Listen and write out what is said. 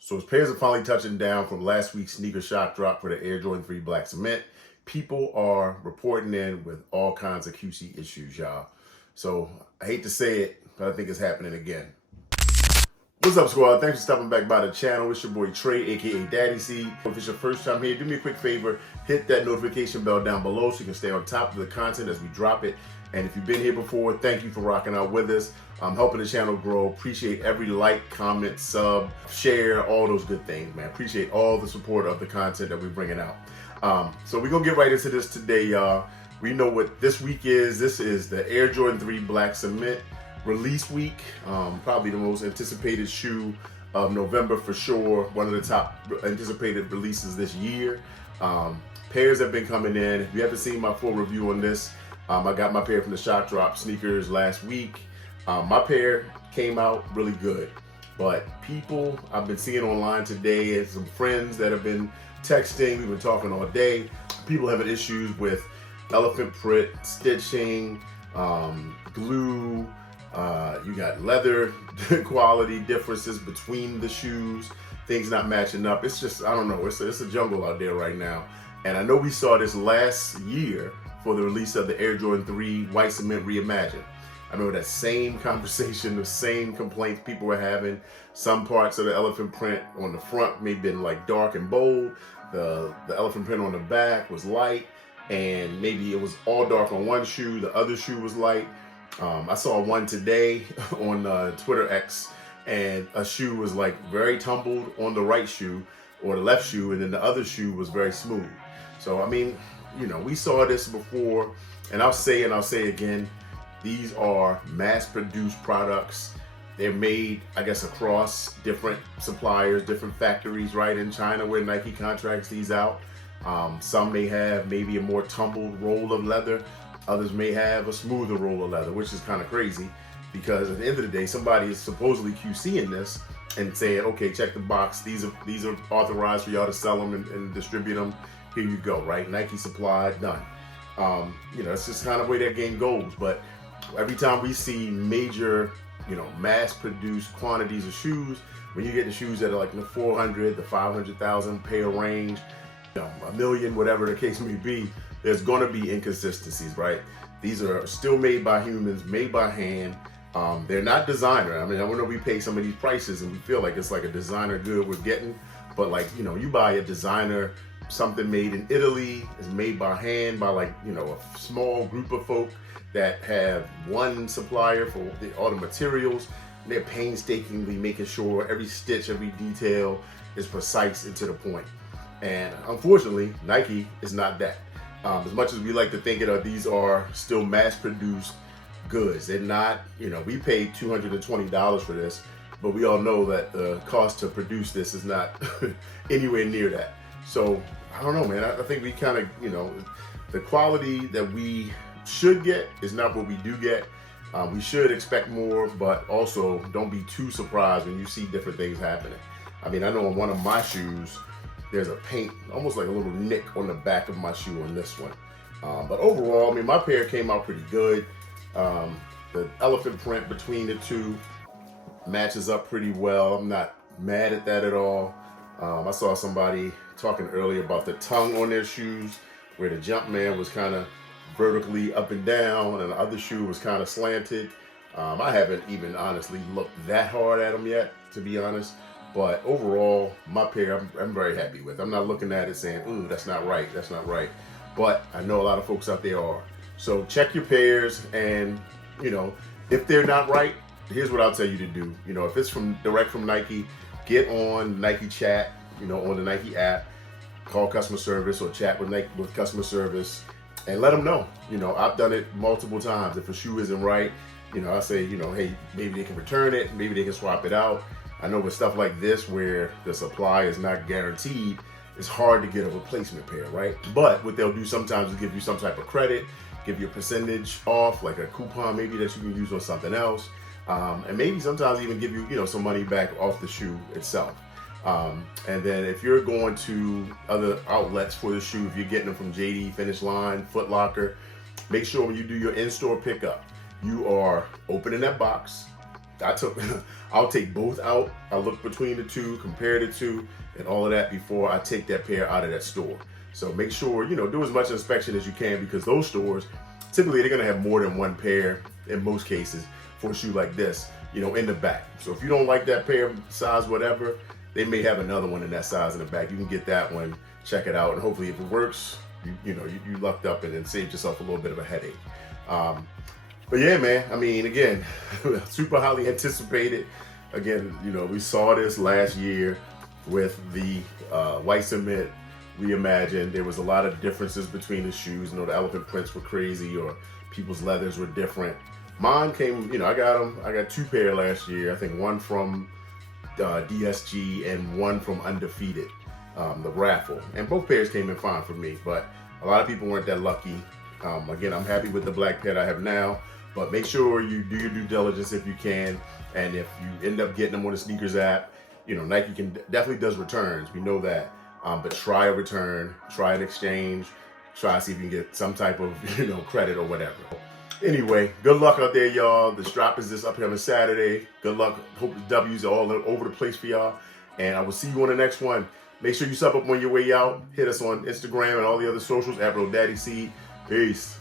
So as pairs are finally touching down from last week's sneaker shock drop for the Air Jordan 3 Black Cement, people are reporting in with all kinds of QC issues, y'all. So I hate to say it, but I think it's happening again. What's up, squad? Thanks for stopping back by the channel. It's your boy Trey, aka Daddy C. If it's your first time here, do me a quick favor, hit that notification bell down below so you can stay on top of the content as we drop it. And if you've been here before, thank you for rocking out with us. I'm helping the channel grow. Appreciate every like, comment, sub, share, all those good things, man. Appreciate all the support of the content that we're bringing out. So we're gonna get right into this today, y'all. We know what this week is. This is the Air Jordan 3 Black Cement release week. Probably the most anticipated shoe of November for sure. One of the top anticipated releases this year. Pairs have been coming in. If you haven't seen my full review on this, I got my pair from the Shock Drop sneakers last week. My pair came out really good, but people I've been seeing online today and some friends that have been texting, we've been talking all day. People having issues with elephant print, stitching, glue. You got leather quality differences between the shoes, things not matching up. It's just, I don't know, it's a jungle out there right now. And I know we saw this last year for the release of the Air Jordan 3 White Cement Reimagined. I remember that same conversation, the same complaints people were having. Some parts of the elephant print on the front may have been like dark and bold. The elephant print on the back was light, and maybe it was all dark on one shoe, the other shoe was light. I saw one today on Twitter X, and a shoe was like very tumbled on the right shoe or the left shoe, and then the other shoe was very smooth. So, I mean, you know, we saw this before, and I'll say again, these are mass-produced products. They're made, I guess, across different suppliers, different factories, right, in China where Nike contracts these out. Some may have maybe a more tumbled roll of leather. Others may have a smoother roll of leather, which is kind of crazy because at the end of the day, somebody is supposedly QCing this and saying, okay, check the box. These are authorized for y'all to sell them and distribute them. Here you go, right? Nike supplied, done. You know, it's just kind of the way that game goes. But every time we see major, you know, mass-produced quantities of shoes, when you get the shoes that are like in the 400, the 500,000 pair range, you know, a million, whatever the case may be, there's going to be inconsistencies, right? These are still made by humans, made by hand. They're not designer. I mean, I know we pay some of these prices and we feel like it's like a designer good we're getting, but like, you know, you buy a designer, something made in Italy, is made by hand by like, you know, a small group of folk that have one supplier for all the materials. And they're painstakingly making sure every stitch, every detail is precise and to the point. And unfortunately, Nike is not that. As much as we like to think it, these are still mass-produced goods. They're not, you know, we paid $220 for this, but we all know that the cost to produce this is not anywhere near that. So, I don't know, man. I think we kind of, you know, the quality that we should get is not what we do get. We should expect more, but also don't be too surprised when you see different things happening. I mean, I know on one of my shoes, there's a paint, almost like a little nick on the back of my shoe on this one. But overall, I mean, my pair came out pretty good. The elephant print between the two matches up pretty well. I'm not mad at that at all. I saw somebody talking earlier about the tongue on their shoes, where the Jumpman was kind of vertically up and down and the other shoe was kind of slanted. I haven't even honestly looked that hard at them yet, to be honest. But overall, my pair, I'm very happy with. I'm not looking at it saying, ooh, that's not right, that's not right. But I know a lot of folks out there are. So check your pairs, and, you know, if they're not right, here's what I'll tell you to do. You know, if it's direct from Nike, get on Nike Chat, you know, on the Nike app, call customer service or chat with customer service and let them know. You know, I've done it multiple times. If a shoe isn't right, you know, I say, you know, hey, maybe they can return it, maybe they can swap it out. I know with stuff like this where the supply is not guaranteed, it's hard to get a replacement pair, right? But what they'll do sometimes is give you some type of credit, give you a percentage off, like a coupon maybe that you can use on something else. And maybe sometimes even give you, you know, some money back off the shoe itself. And then if you're going to other outlets for the shoe, if you're getting them from JD, Finish Line, Foot Locker, make sure when you do your in-store pickup, you are opening that box, I'll take both out. I'll look between the two, compare the two, and all of that before I take that pair out of that store. So make sure, do as much inspection as you can, because those stores, typically they're gonna have more than one pair in most cases for a shoe like this, in the back. So if you don't like that pair, size whatever, they may have another one in that size in the back. You can get that one, check it out, and hopefully if it works, you lucked up and then saved yourself a little bit of a headache. But yeah, man, I mean, again, super highly anticipated. Again, we saw this last year with the white cement reimagined. There was a lot of differences between the shoes. The elephant prints were crazy, or people's leathers were different. Mine came, I got them. I got two pair last year. I think one from DSG and one from Undefeated, the raffle. And both pairs came in fine for me, but a lot of people weren't that lucky. Again, I'm happy with the black pair I have now, but make sure you do your due diligence if you can. And if you end up getting them on the sneakers app, Nike definitely does returns. We know that. But try a return, try an exchange, try to see if you can get some type of, credit or whatever. Anyway, good luck out there, y'all. The drop is this upcoming Saturday. Good luck. Hope the W's are all over the place for y'all. And I will see you on the next one. Make sure you sub up on your way out. Hit us on Instagram and all the other socials, @RoadDaddyC. Peace.